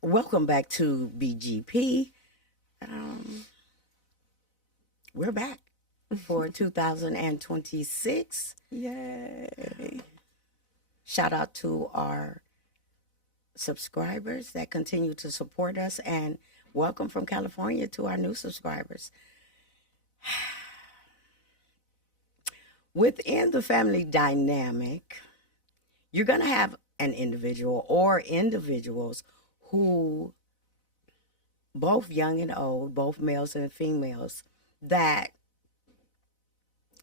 Welcome back to BGP. Um, we're back for 2026. Yay. Shout out to our subscribers that continue to support us, and welcome from California to our new subscribers. Within the family dynamic, you're going to have an individual or individuals who, both young and old, both males and females, that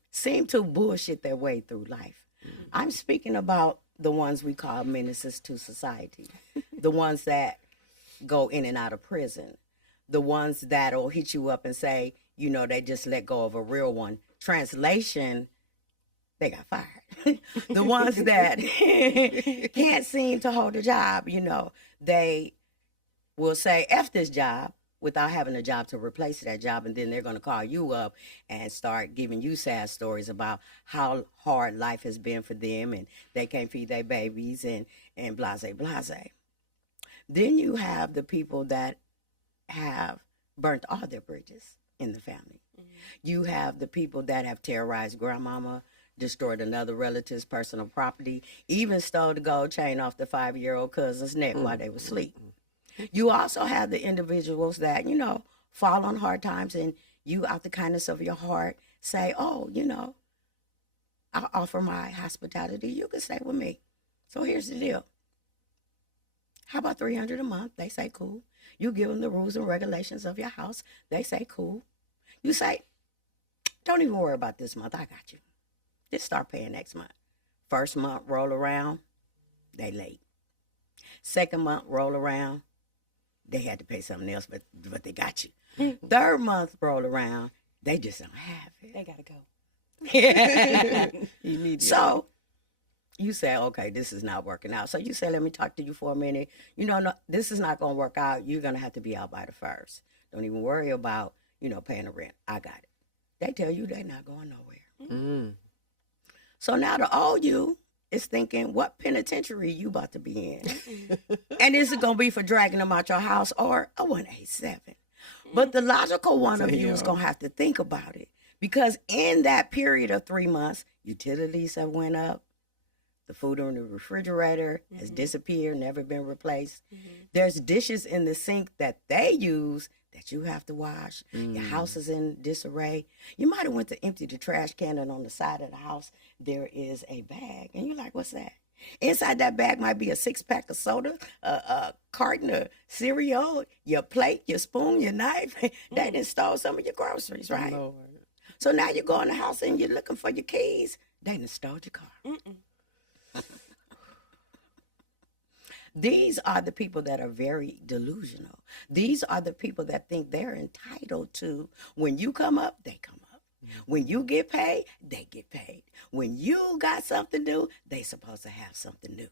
seem to bullshit their way through life. I'm speaking about the ones we call menaces to society, the ones that go in and out of prison, the ones that'll hit you up and say, they just let go of a real one. Translation, they got fired. The ones that can't seem to hold a job, they will say, F this job, without having a job to replace that job, and then they're going to call you up and start giving you sad stories about how hard life has been for them, and they can't feed their babies, and blase, blase. Then you have the people that have burnt all their bridges in the family. Mm-hmm. You have the people that have terrorized grandmama, destroyed another relative's personal property, even stole the gold chain off the 5-year-old cousin's neck while they were asleep. You also have the individuals that, fall on hard times, and you, out the kindness of your heart, say, oh, I'll offer my hospitality. You can stay with me. So here's the deal. How about $300 a month? They say, cool. You give them the rules and regulations of your house. They say, cool. You say, don't even worry about this month. I got you. Just start paying next month. First month roll around, they late. Second month roll around, they had to pay something else, but they got you. Third month roll around, they just don't have it. They gotta go. You need so you say, okay, this is not working out. So you say, let me talk to you for a minute. No, this is not going to work out. You're going to have to be out by the first. Don't even worry about, paying the rent. I got it. They tell you they're not going nowhere. Mm. So now the old you is thinking, what penitentiary you about to be in? And is it going to be for dragging them out your house or a 187? But the logical one of you is going to have to think about it. Because in that period of 3 months, utilities have went up. The food in the refrigerator has disappeared, never been replaced. Mm-hmm. There's dishes in the sink that they use that you have to wash. Your house is in disarray. You might have went to empty the trash can, and on the side of the house, there is a bag. And you're like, what's that? Inside that bag might be a 6-pack of soda, a carton of cereal, your plate, your spoon, your knife. They done stole some of your groceries, right? Lord. So now you go in the house and you're looking for your keys. They done stole your car. These are the people that are very delusional. These are the people that think they're entitled to, when you come up, they come up. When you get paid, they get paid. When you got something new, they supposed to have something new.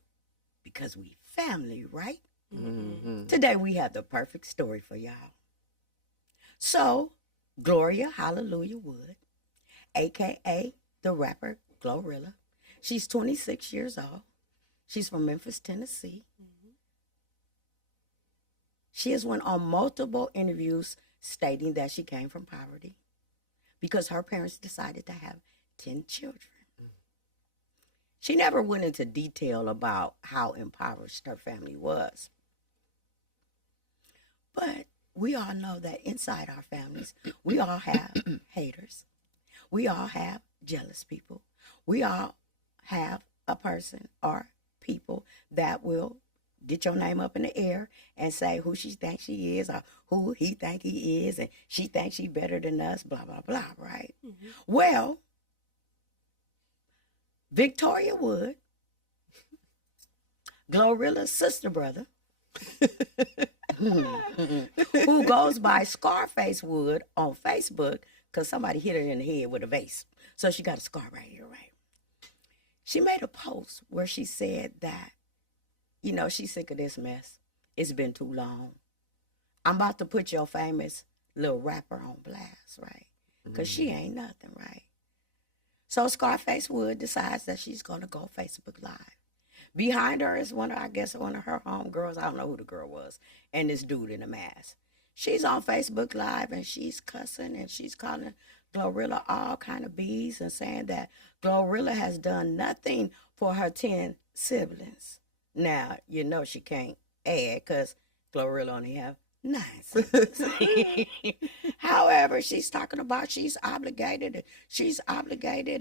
Because we family, right? Mm-hmm. Today we have the perfect story for y'all. So, Gloria Hallelujah Wood, a.k.a. the rapper GloRilla. She's 26 years old. She's from Memphis, Tennessee. Mm-hmm. She has went on multiple interviews stating that she came from poverty because her parents decided to have 10 children. Mm-hmm. She never went into detail about how impoverished her family was. But we all know that inside our families, we all have haters. We all have jealous people. We all have a person or people that will get your name up in the air and say who she thinks she is or who he think he is, and she thinks she's better than us, blah, blah, blah, right? Mm-hmm. Well, Victoria Wood, GloRilla's sister brother, who goes by Scarface Wood on Facebook, because somebody hit her in the head with a vase. So she got a scar right here, right? She made a post where she said that, she's sick of this mess. It's been too long. I'm about to put your famous little rapper on blast, right? Because she ain't nothing, right? So Scarface Wood decides that she's going to go Facebook Live. Behind her is I guess one of her homegirls. I don't know who the girl was, and this dude in a mask. She's on Facebook Live and she's cussing and she's calling GloRilla all kind of bees and saying that GloRilla has done nothing for her 10 siblings. Now, you know she can't add because GloRilla only have 9 siblings. However, she's talking about she's obligated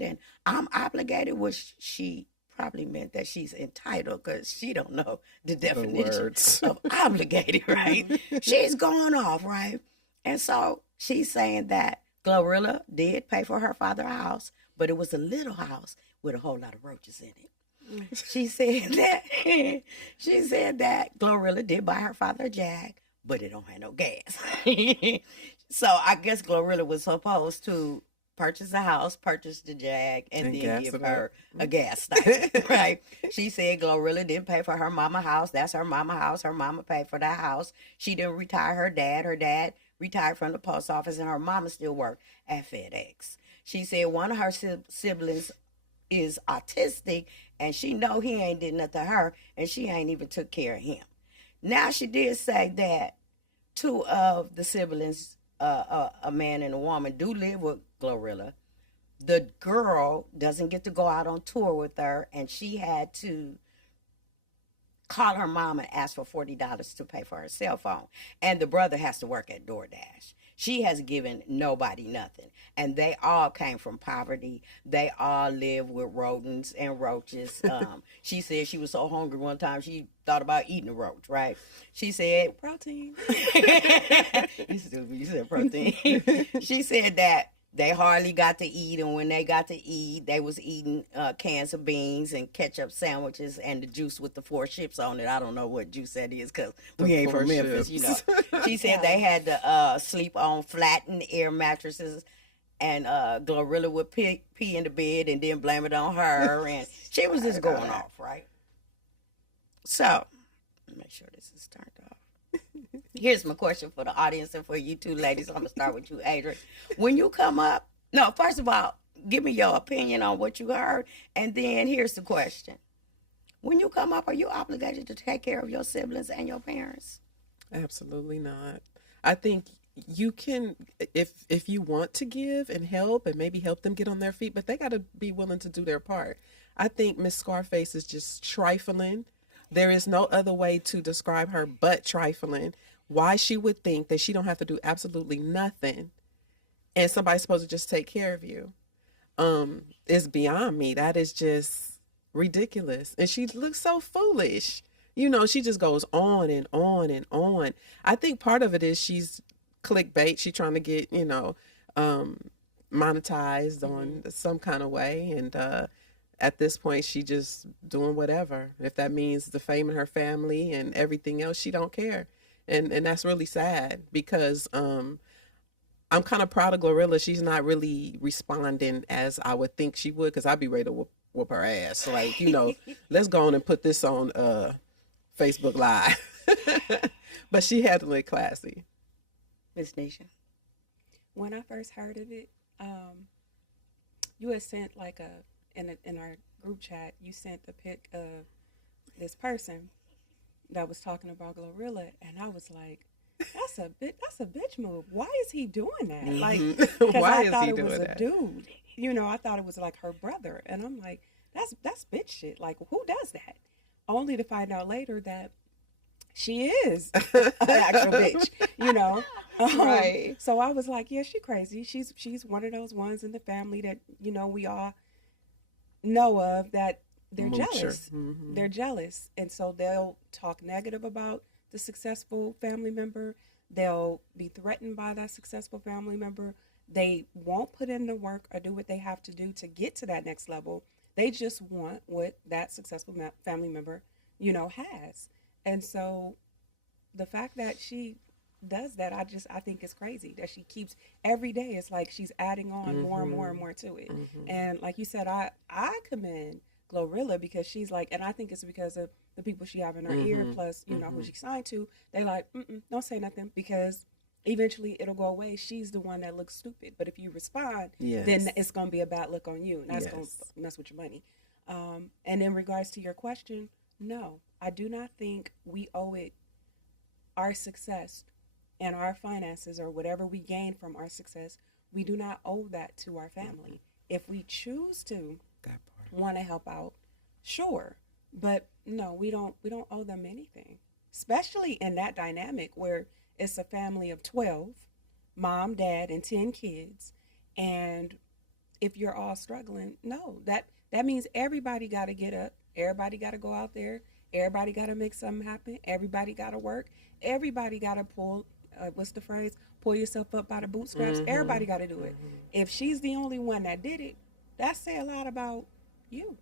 and I'm obligated, which she probably meant that she's entitled because she don't know the definition of obligated, right? She's going off, right? And so she's saying that GloRilla did pay for her father a house, but it was a little house with a whole lot of roaches in it. She said that GloRilla did buy her father a Jag, but it don't have no gas. So I guess GloRilla was supposed to purchase a house, purchase the Jag, and then give her a gas station, right? She said GloRilla didn't pay for her mama house. That's her mama house. Her mama paid for that house. She didn't retire her dad. Her dad retired from the post office, and her mama still worked at FedEx. She said one of her siblings is autistic, and she know he ain't did nothing to her, and she ain't even took care of him. Now, she did say that 2 of the siblings, a man and a woman, do live with GloRilla. The girl doesn't get to go out on tour with her, and she had to call her mom and ask for $40 to pay for her cell phone. And the brother has to work at DoorDash. She has given nobody nothing. And they all came from poverty. They all live with rodents and roaches. She said she was so hungry one time she thought about eating a roach, right? She said, Protein. You said protein. She said that they hardly got to eat, and when they got to eat, they was eating cans of beans and ketchup sandwiches and the juice with the 4 ships on it. I don't know what juice that is because we ain't from Memphis, you know. She said they had to sleep on flattened air mattresses, and GloRilla would pee in the bed and then blame it on her, and she was just going off, right? So, make sure this is turned off. Here's my question for the audience and for you two ladies. I'm going to start with you, Adrian. When you come up, no, first of all, give me your opinion on what you heard. And then here's the question. When you come up, are you obligated to take care of your siblings and your parents? Absolutely not. I think you can, if you want to give and help and maybe help them get on their feet, but they got to be willing to do their part. I think Miss Scarface is just trifling. There is no other way to describe her but trifling. Why she would think that she don't have to do absolutely nothing and somebody's supposed to just take care of you is beyond me. That is just ridiculous. And she looks so foolish. You know, she just goes on and on and on. I think part of it is she's clickbait. She's trying to get, monetized on some kind of way. And at this point, she just doing whatever. If that means the fame in her family and everything else, she don't care. And that's really sad because I'm kind of proud of GloRilla. She's not really responding as I would think she would, because I'd be ready to whoop her ass. Like, let's go on and put this on Facebook Live. But she handled it classy. Miss Nisha? When I first heard of it, you had sent in our group chat, you sent the pic of this person that was talking about GloRilla, and I was like, that's a bitch move. Why is he doing that? Like, because I thought it was a dude. I thought it was like her brother, and I'm like, that's bitch shit. Like, who does that? Only to find out later that she is an actual bitch. Right. So I was like, yeah, she crazy. She's one of those ones in the family that we all know of that they're jealous. Mm-hmm. They're jealous, and so they'll talk negative about the successful family member. They'll be threatened by that successful family member. They won't put in the work or do what they have to do to get to that next level. They just want what that successful family member, has. And so the fact that she does that, I think it's crazy that she keeps every day. It's like she's adding on more and more and more to it. Mm-hmm. And like you said, I commend GloRilla because she's like, and I think it's because of the people she have in her ear, plus, who she signed to, they like, don't say nothing because eventually it'll go away. She's the one that looks stupid. But if you respond, then it's going to be a bad look on you. And that's going to mess with your money. And in regards to your question, No, I do not think we owe it our success and our finances or whatever we gain from our success. We do not owe that to our family. If we choose to That part. want to help out, sure, but no, we don't owe them anything. Especially in that dynamic where it's a family of 12, mom, dad, and 10 kids, and if you're all struggling, no, that means everybody got to get up, everybody got to go out there, everybody got to make something happen, everybody got to work, everybody got to pull what's the phrase, pull yourself up by the bootstraps. Everybody got to do it. If she's the only one that did it, that say a lot about you.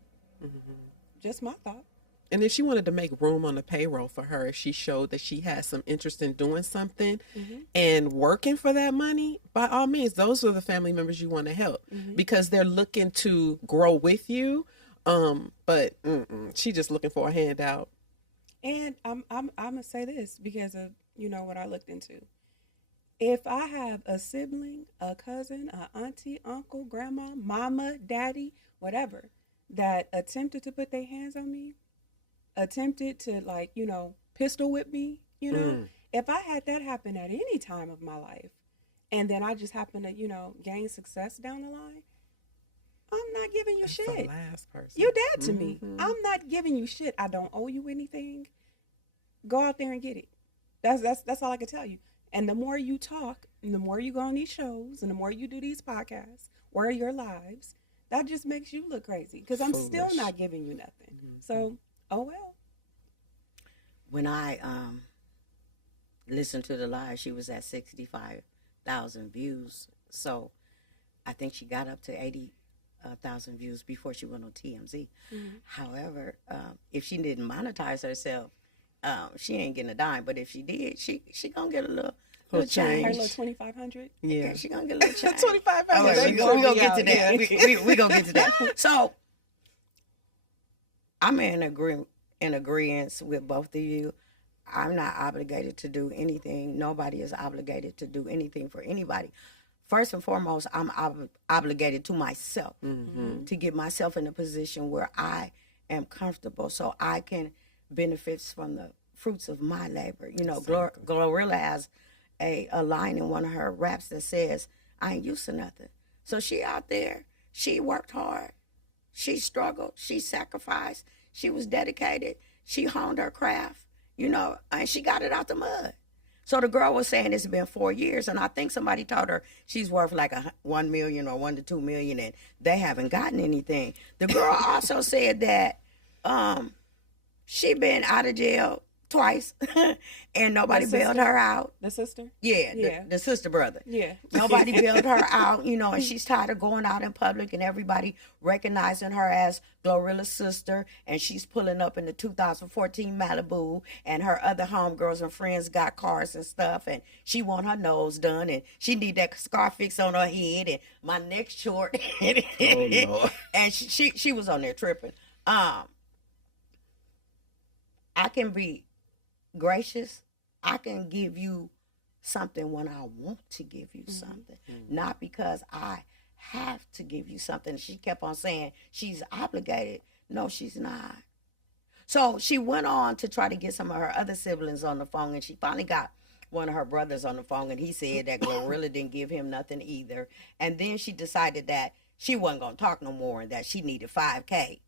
Just my thought. And if she wanted to make room on the payroll for her, if she showed that she has some interest in doing something and working for that money, by all means, those are the family members you want to help because they're looking to grow with you. But she just looking for a handout. And I'm gonna say this because of what I looked into. If I have a sibling, a cousin, a auntie, uncle, grandma, mama, daddy, whatever, that attempted to put their hands on me, attempted to pistol whip me, if I had that happen at any time of my life, and then I just happen to gain success down the line, I'm not giving you That's shit. the last person. You're dead to me. I'm not giving you shit. I don't owe you anything. Go out there and get it. That's all I can tell you. And the more you talk, and the more you go on these shows, and the more you do these podcasts, wear your lives, that just makes you look crazy. Because I'm still not giving you nothing. So, oh well. When I listened to the live, she was at 65,000 views. So I think she got up to 80,000 views before she went on TMZ. However, if she didn't monetize herself, she ain't getting a dime. But if she did, she gonna get a little change. Her little 2,500. Yeah, she gonna get a little change. 2,500. All right, we gonna get to that. We gonna get to that. So I'm in agreement with both of you. I'm not obligated to do anything. Nobody is obligated to do anything for anybody. First and foremost, I'm obligated to myself to get myself in a position where I am comfortable so I can benefit from the fruits of my labor. GloRilla has a line in one of her raps that says, I ain't used to nothing. So she out there, she worked hard, she struggled, she sacrificed, she was dedicated, she honed her craft, and she got it out the mud. So the girl was saying it's been 4 years, and I think somebody told her she's worth like 1 million or 1 to 2 million, and they haven't gotten anything. The girl also said that she been out of jail twice, and nobody bailed her out. The sister? Yeah. The sister brother. Yeah. Nobody bailed her out, and she's tired of going out in public and everybody recognizing her as GloRilla's sister, and she's pulling up in the 2014 Malibu, and her other homegirls and friends got cars and stuff, and she want her nose done, and she need that scar fix on her head, and my neck's short. And she was on there tripping. I can be gracious. I can give you something when I want to give you something, not because I have to give you something. She kept on saying she's obligated. No, she's not. So she went on to try to get some of her other siblings on the phone, and she finally got one of her brothers on the phone, and he said that GloRilla didn't give him nothing either. And then she decided that she wasn't going to talk no more and that she needed $5K.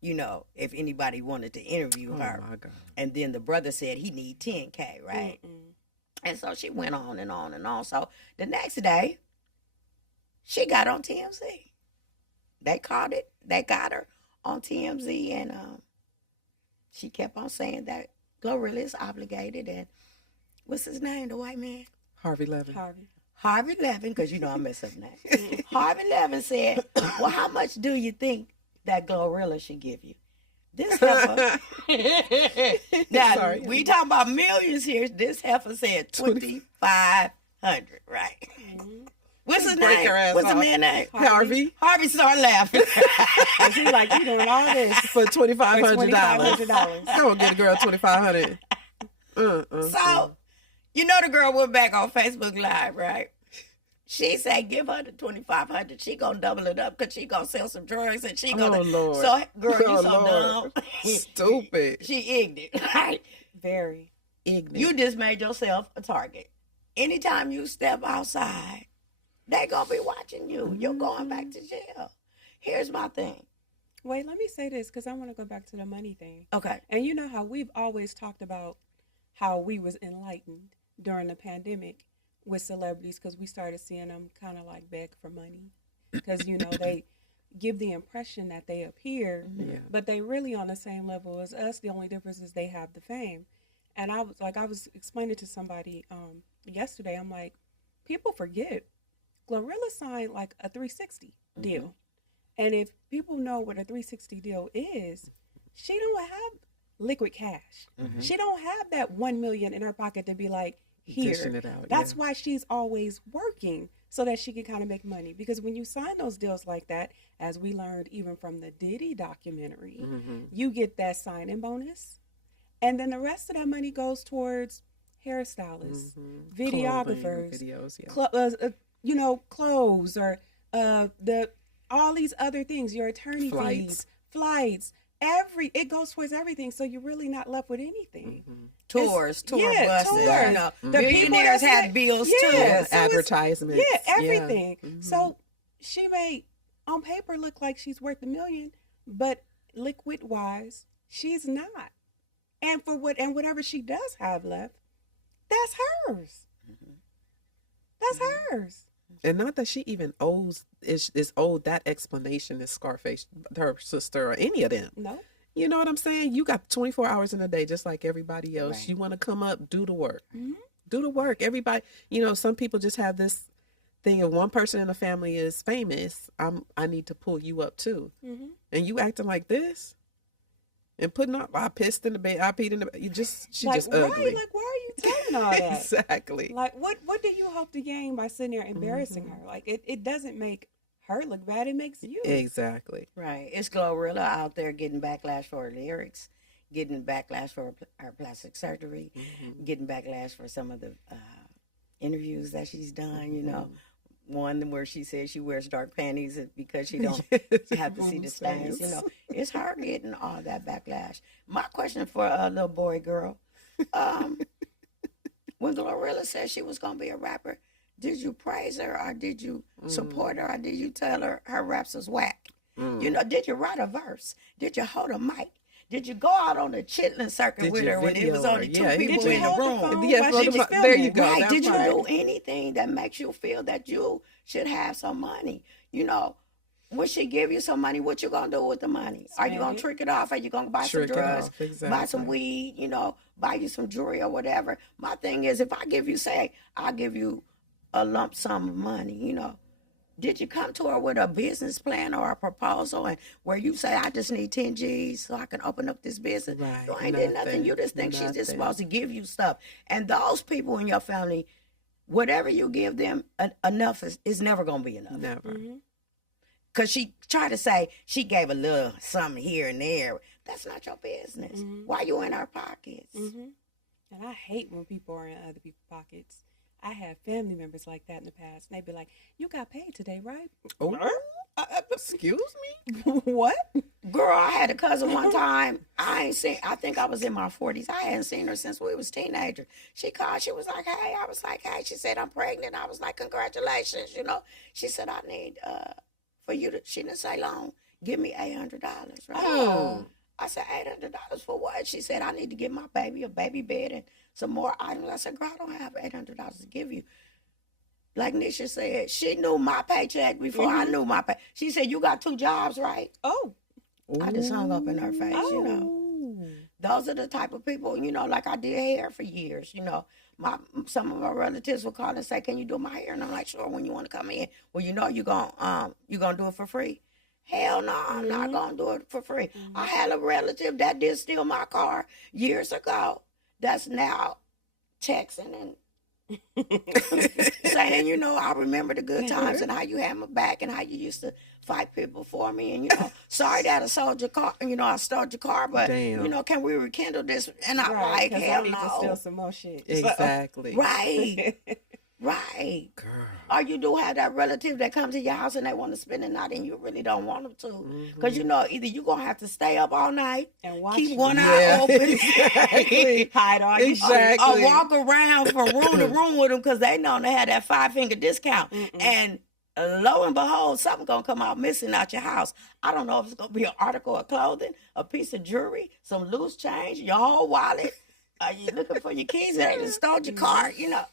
If anybody wanted to interview her. Oh my God. And then the brother said he need 10K, right? And so she went on and on and on. So the next day, she got on TMZ. They caught it. They got her on TMZ, and she kept on saying that GloRilla is obligated. And what's his name, the white man? Harvey Levin. Harvey Levin, because I mess up names. Harvey Levin said, well, how much do you think that GloRilla should give you? This heifer. Now, we talking about millions here. This heifer said 2,500, right? What's his name? What's the man's name? Harvey. Harvey started laughing. He's like, you doing all this for $2,500. $2,500. I won't get a girl $2,500. So, the girl went back on Facebook Live, right? She said, give her the 2,500. She gonna double it up because she gonna sell some drugs and she Oh, gonna. Lord. So, girl, you Oh, so Lord. dumb. Stupid. She ignorant, right? Very. Ignorant. You just made yourself a target. Anytime you step outside, they gonna be watching you. You're going back to jail. Here's my thing. Wait, let me say this because I want to go back to the money thing. Okay. And you know how we've always talked about how we was enlightened during the pandemic with celebrities because we started seeing them kind of like beg for money because, you know, they give the impression that they appear, but they really on the same level as us. The only difference is they have the fame. And I was explaining to somebody yesterday, I'm like, people forget GloRilla signed like a 360 deal. And if people know what a 360 deal is, she don't have liquid cash. She don't have that 1 million in her pocket to be like, here. Dishing it out, That's why she's always working so that she can kind of make money. Because when you sign those deals like that, as we learned even from the Diddy documentary, you get that signing bonus. And then the rest of that money goes towards hairstylists, videographers, videos, you know, clothes or all these other things, your attorney fees, flights, it goes towards everything. So you're really not left with anything. Tour buses. tours. You know, The billionaires people that had bills yeah, too. so advertisements. Everything. So she made on paper look like she's worth $1 million, but liquid wise, she's not. And whatever she does have left, that's hers. That's hers. And not that she even is owed that explanation as Scarface, her sister, or any of them. No. You know what I'm saying? You got 24 hours in a day, just like everybody else. Right. You want to come up, do the work. Do the work. Everybody, you know, some people just have this thing. If one person in the family is famous, I need to pull you up too. And you acting like this and putting up, I pissed in the bed, I peed in the bed. She Like, just ugly. right? Like, why are you telling all that? Exactly. Like, what do you hope to gain by sitting there embarrassing her? Like, it doesn't make her look bad. It makes you. Exactly. Right. It's GloRilla out there getting backlash for her lyrics, getting backlash for her plastic surgery, getting backlash for some of the interviews that she's done, you know. One where she says she wears dark panties because she don't have to see the stains. You know, it's her getting all that backlash. My question for a little boy, girl, when GloRilla said she was gonna be a rapper, did you praise her or did you support her or did you tell her her raps was whack? You know, did you write a verse? Did you hold a mic? Did you go out on the chitlin circuit with her when it was only two people in the room? There you go. Right. That's Did you right. do anything that makes you feel that you should have some money? You know, when she give you some money, what you gonna do with the money? Are you gonna trick it off? Are you gonna buy some Trick it drugs, off, exactly. buy some weed, you know, buy you some jewelry or whatever? My thing is, if I give you, say, I'll give you a lump sum of money, you know, did you come to her with a business plan or a proposal and where you say, I just need 10 G's so I can open up this business? Right. You ain't did nothing. You just think she's just supposed to give you stuff. And those people in your family, whatever you give them, enough is never going to be enough. Never. Because she tried to say she gave a little something here and there. That's not your business. Why you in our pockets? And I hate when people are in other people's pockets. I have family members like that in the past. And they'd be like, you got paid today, right? Oh, excuse me? What? Girl, I had a cousin one time. I think I was in my 40s. I hadn't seen her since we was teenagers. She called. She was like, hey. I was like, hey. She said, I'm pregnant. I was like, congratulations. You know, she said, I need for you to, she didn't say long, give me $800, right? Oh. I said, $800 for what? She said, I need to give my baby a baby bed and some more items. I said, girl, I don't have $800 to give you. Like Nisha said, she knew my paycheck before I knew my pay. She said, you got 2 jobs, right? Oh. I just hung up in her face, you know. Those are the type of people, you know, like I did hair for years, you know. Some of my relatives would call and say, can you do my hair? And I'm like, sure, when you want to come in. Well, you know you're gonna do it for free. Hell no, I'm not going to do it for free. I had a relative that did steal my car years ago that's now texting and saying, you know, I remember the good times and how you had my back and how you used to fight people for me. And, you know, sorry that I sold your car, you know, I stole your car, but, you know, can we rekindle this? And I'm like, hell I need to no. steal some more shit. Exactly. Right. Right. Girl. Or you do have that relative that comes to your house and they want to spend the night and you really don't want them to. Mm-hmm. Because you know, either you're going to have to stay up all night, And watch keep you. one eye open, Exactly. Hide all your Exactly. or walk around from room to room with them because they know they have that 5-finger discount. And lo and behold, something going to come out missing out your house. I don't know if it's going to be an article of clothing, a piece of jewelry, some loose change, your whole wallet. Are you looking for your keys and they just stole your car? You know,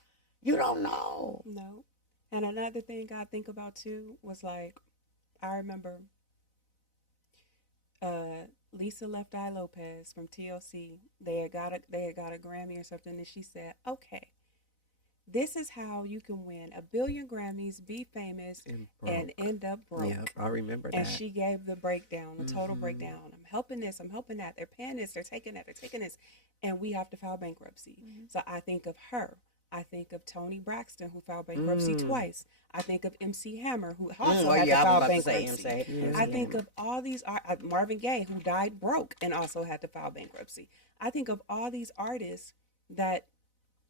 you don't know. No. And another thing I think about too was like, I remember Lisa Left Eye Lopez from TLC. They had got a Grammy or something, and she said, "Okay, this is how you can win 1 billion Grammys, be famous, and end up broke." Yeah, I remember that. And she gave the breakdown, the total breakdown. I'm helping this, I'm helping that. They're paying this, they're taking that, they're taking this, and we have to file bankruptcy. So I think of her. I think of Toni Braxton, who filed bankruptcy twice. I think of MC Hammer, who also had to file bankruptcy. I think of all these Marvin Gaye, who died broke and also had to file bankruptcy. I think of all these artists that,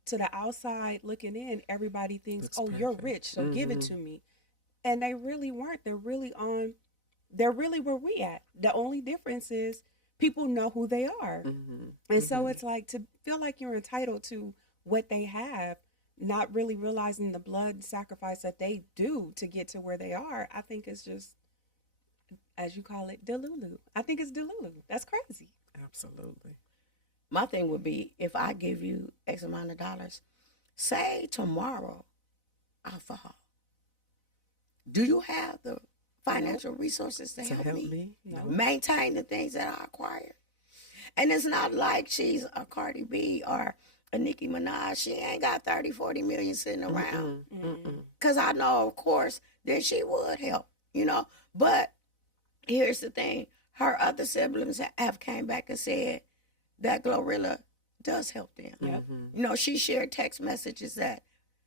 to the outside looking in, everybody thinks, "Oh, you're rich, so give it to me," and they really weren't. They're really where we at. The only difference is people know who they are, and so it's like to feel like you're entitled to what they have, not really realizing the blood sacrifice that they do to get to where they are. I think it's just, as you call it, delulu. I think it's delulu. That's crazy. Absolutely. My thing would be, if I give you X amount of dollars, say tomorrow I fall. Do you have the financial resources to help me maintain the things that I acquired? And it's not like she's a Cardi B or a Nicki Minaj. She ain't got 30, 40 million sitting around. Because I know, of course, that she would help, you know. But here's the thing. Her other siblings have came back and said that GloRilla does help them. You know, she shared text messages that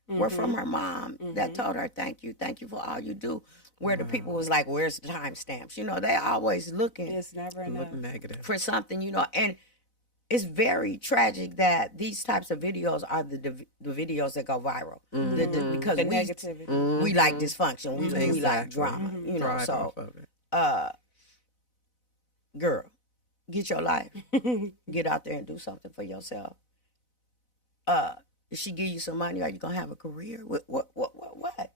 were from her mom that told her, thank you for all you do. Where the people was like, where's the timestamps? You know, they always looking. It's never enough. Negative. For something, you know. And it's very tragic that these types of videos are the videos that go viral. Because the negativity. We like dysfunction. We like drama. You know, so, girl, get your life. Get out there and do something for yourself. If she give you some money, are you going to have a career? What?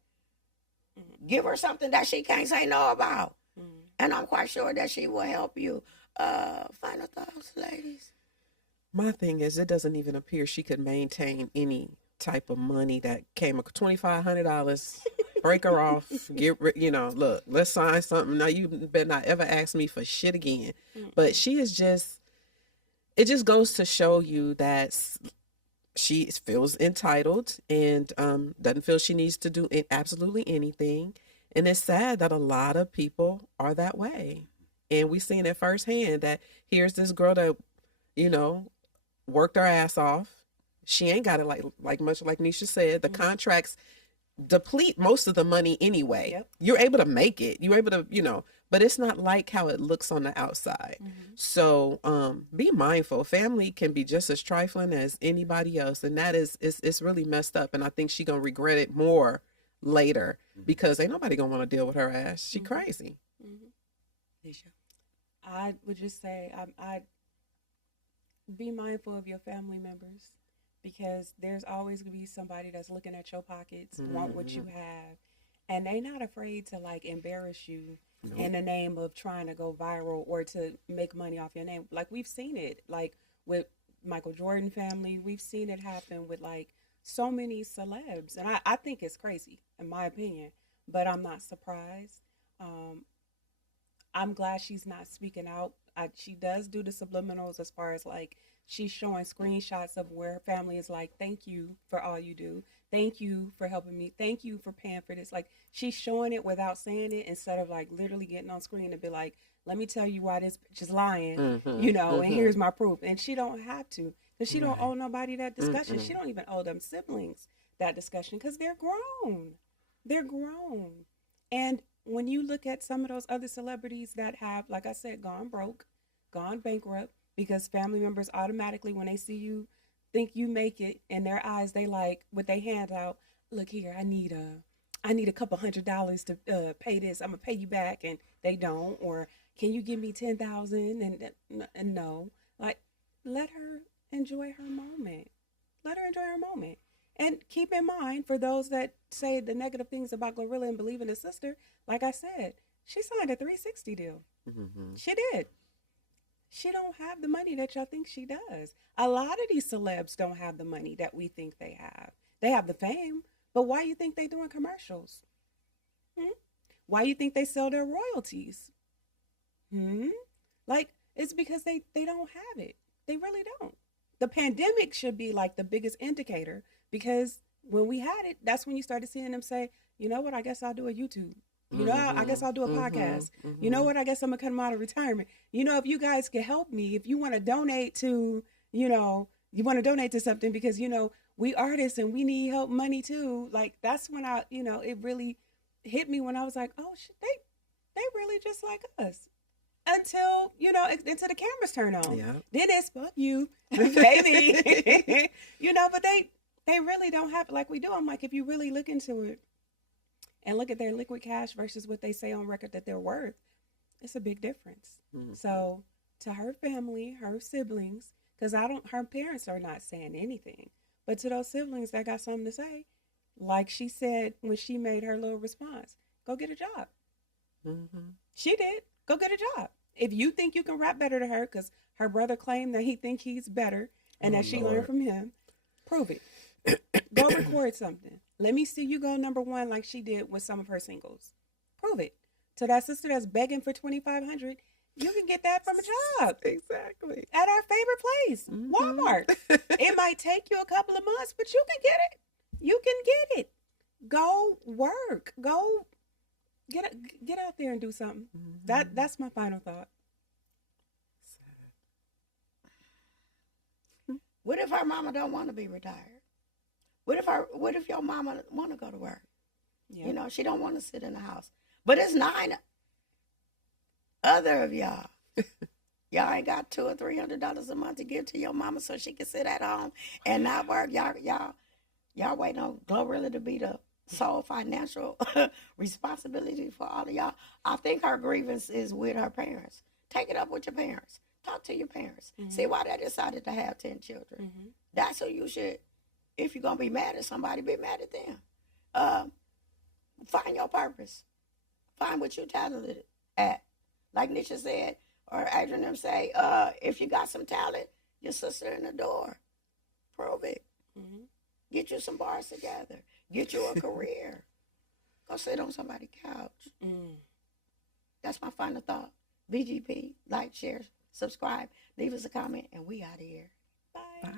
Give her something that she can't say no about. And I'm quite sure that she will help you. Final thoughts, ladies. My thing is, it doesn't even appear she could maintain any type of money that came $2,500. Break her off. Look, let's sign something. Now you better not ever ask me for shit again. But she is just. It just goes to show you that she feels entitled and doesn't feel she needs to do absolutely anything. And it's sad that a lot of people are that way. And we've seen it firsthand that here's this girl that, worked her ass off. She ain't got it like much like Nisha said. The contracts deplete most of the money anyway. Yep. You're able to make it. You're able to, but it's not like how it looks on the outside. So be mindful. Family can be just as trifling as anybody else. And that it's really messed up. And I think she gonna regret it more later because ain't nobody gonna want to deal with her ass. She crazy. Nisha. I would just say I be mindful of your family members because there's always going to be somebody that's looking at your pockets, want what you have, and they not afraid to embarrass you in the name of trying to go viral or to make money off your name. Like we've seen it with Michael Jordan family. We've seen it happen with so many celebs, and I think it's crazy in my opinion, but I'm not surprised. I'm glad she's not speaking out. She does do the subliminals as far as she's showing screenshots of where her family is thank you for all you do. Thank you for helping me. Thank you for paying for this. She's showing it without saying it instead of literally getting on screen and be let me tell you why this bitch is lying, and here's my proof. And she don't have to because she don't owe nobody that discussion. She don't even owe them siblings that discussion because they're grown. They're grown. And when you look at some of those other celebrities that have, like I said, gone broke, gone bankrupt, because family members automatically, when they see you, think you make it, in their eyes, they with their hand out, look here, I need a couple $100 to pay this. I'm gonna pay you back, and they don't. Or can you give me 10,000? And no, like, let her enjoy her moment. Let her enjoy her moment. And keep in mind, for those that say the negative things about GloRilla and believe in his sister, like I said, she signed a 360 deal. Mm-hmm. She did. She don't have the money that y'all think she does. A lot of these celebs don't have the money that we think they have. They have the fame, but why you think they doing commercials? Why you think they sell their royalties? Like, it's because they don't have it. They really don't. The pandemic should be like the biggest indicator, because when we had it, that's when you started seeing them say, you know what, I guess I'll do a YouTube. You know, I guess I'll do a podcast. You know what, I guess I'm going to come out of retirement. You know, if you guys can help me, if you want to donate to, you want to donate to something because, we artists and we need help money too. Like, that's when it really hit me when I was like, oh, shit, they really just like us. Until the cameras turn on. Yeah. Then it's fuck you, baby. But they really don't have it like we do. I'm like, if you really look into it and look at their liquid cash versus what they say on record that they're worth, it's a big difference. Mm-hmm. So to her family, her siblings, because her parents are not saying anything, but to those siblings that got something to say, like she said when she made her little response, go get a job. Mm-hmm. She did. Go get a job. If you think you can rap better than her, because her brother claimed that he think he's better and that she learned from him, prove it. Go record something. Let me see you go #1 like she did with some of her singles. Prove it. To that sister that's begging for $2,500, you can get that from a job. Exactly. At our favorite place, Walmart. It might take you a couple of months, but you can get it. You can get it. Go work. Go get out there and do something. That's my final thought. What if our mama don't want to be retired? What if your mama want to go to work? Yeah. She don't want to sit in the house. But it's 9 other of y'all. Y'all ain't got $200 or $300 a month to give to your mama so she can sit at home and not work. Y'all waiting on GloRilla to be the sole financial responsibility for all of y'all. I think her grievance is with her parents. Take it up with your parents. Talk to your parents. Mm-hmm. See why they decided to have 10 children. Mm-hmm. That's who you should. If you're going to be mad at somebody, be mad at them. Find your purpose. Find what you're talented at. Like Nisha said, or Adrian them say, if you got some talent, your sister in the door. Prove it. Mm-hmm. Get you some bars together. Get you a career. Go sit on somebody's couch. That's my final thought. BGP, like, share, subscribe, leave us a comment, and we out of here. Bye. Bye.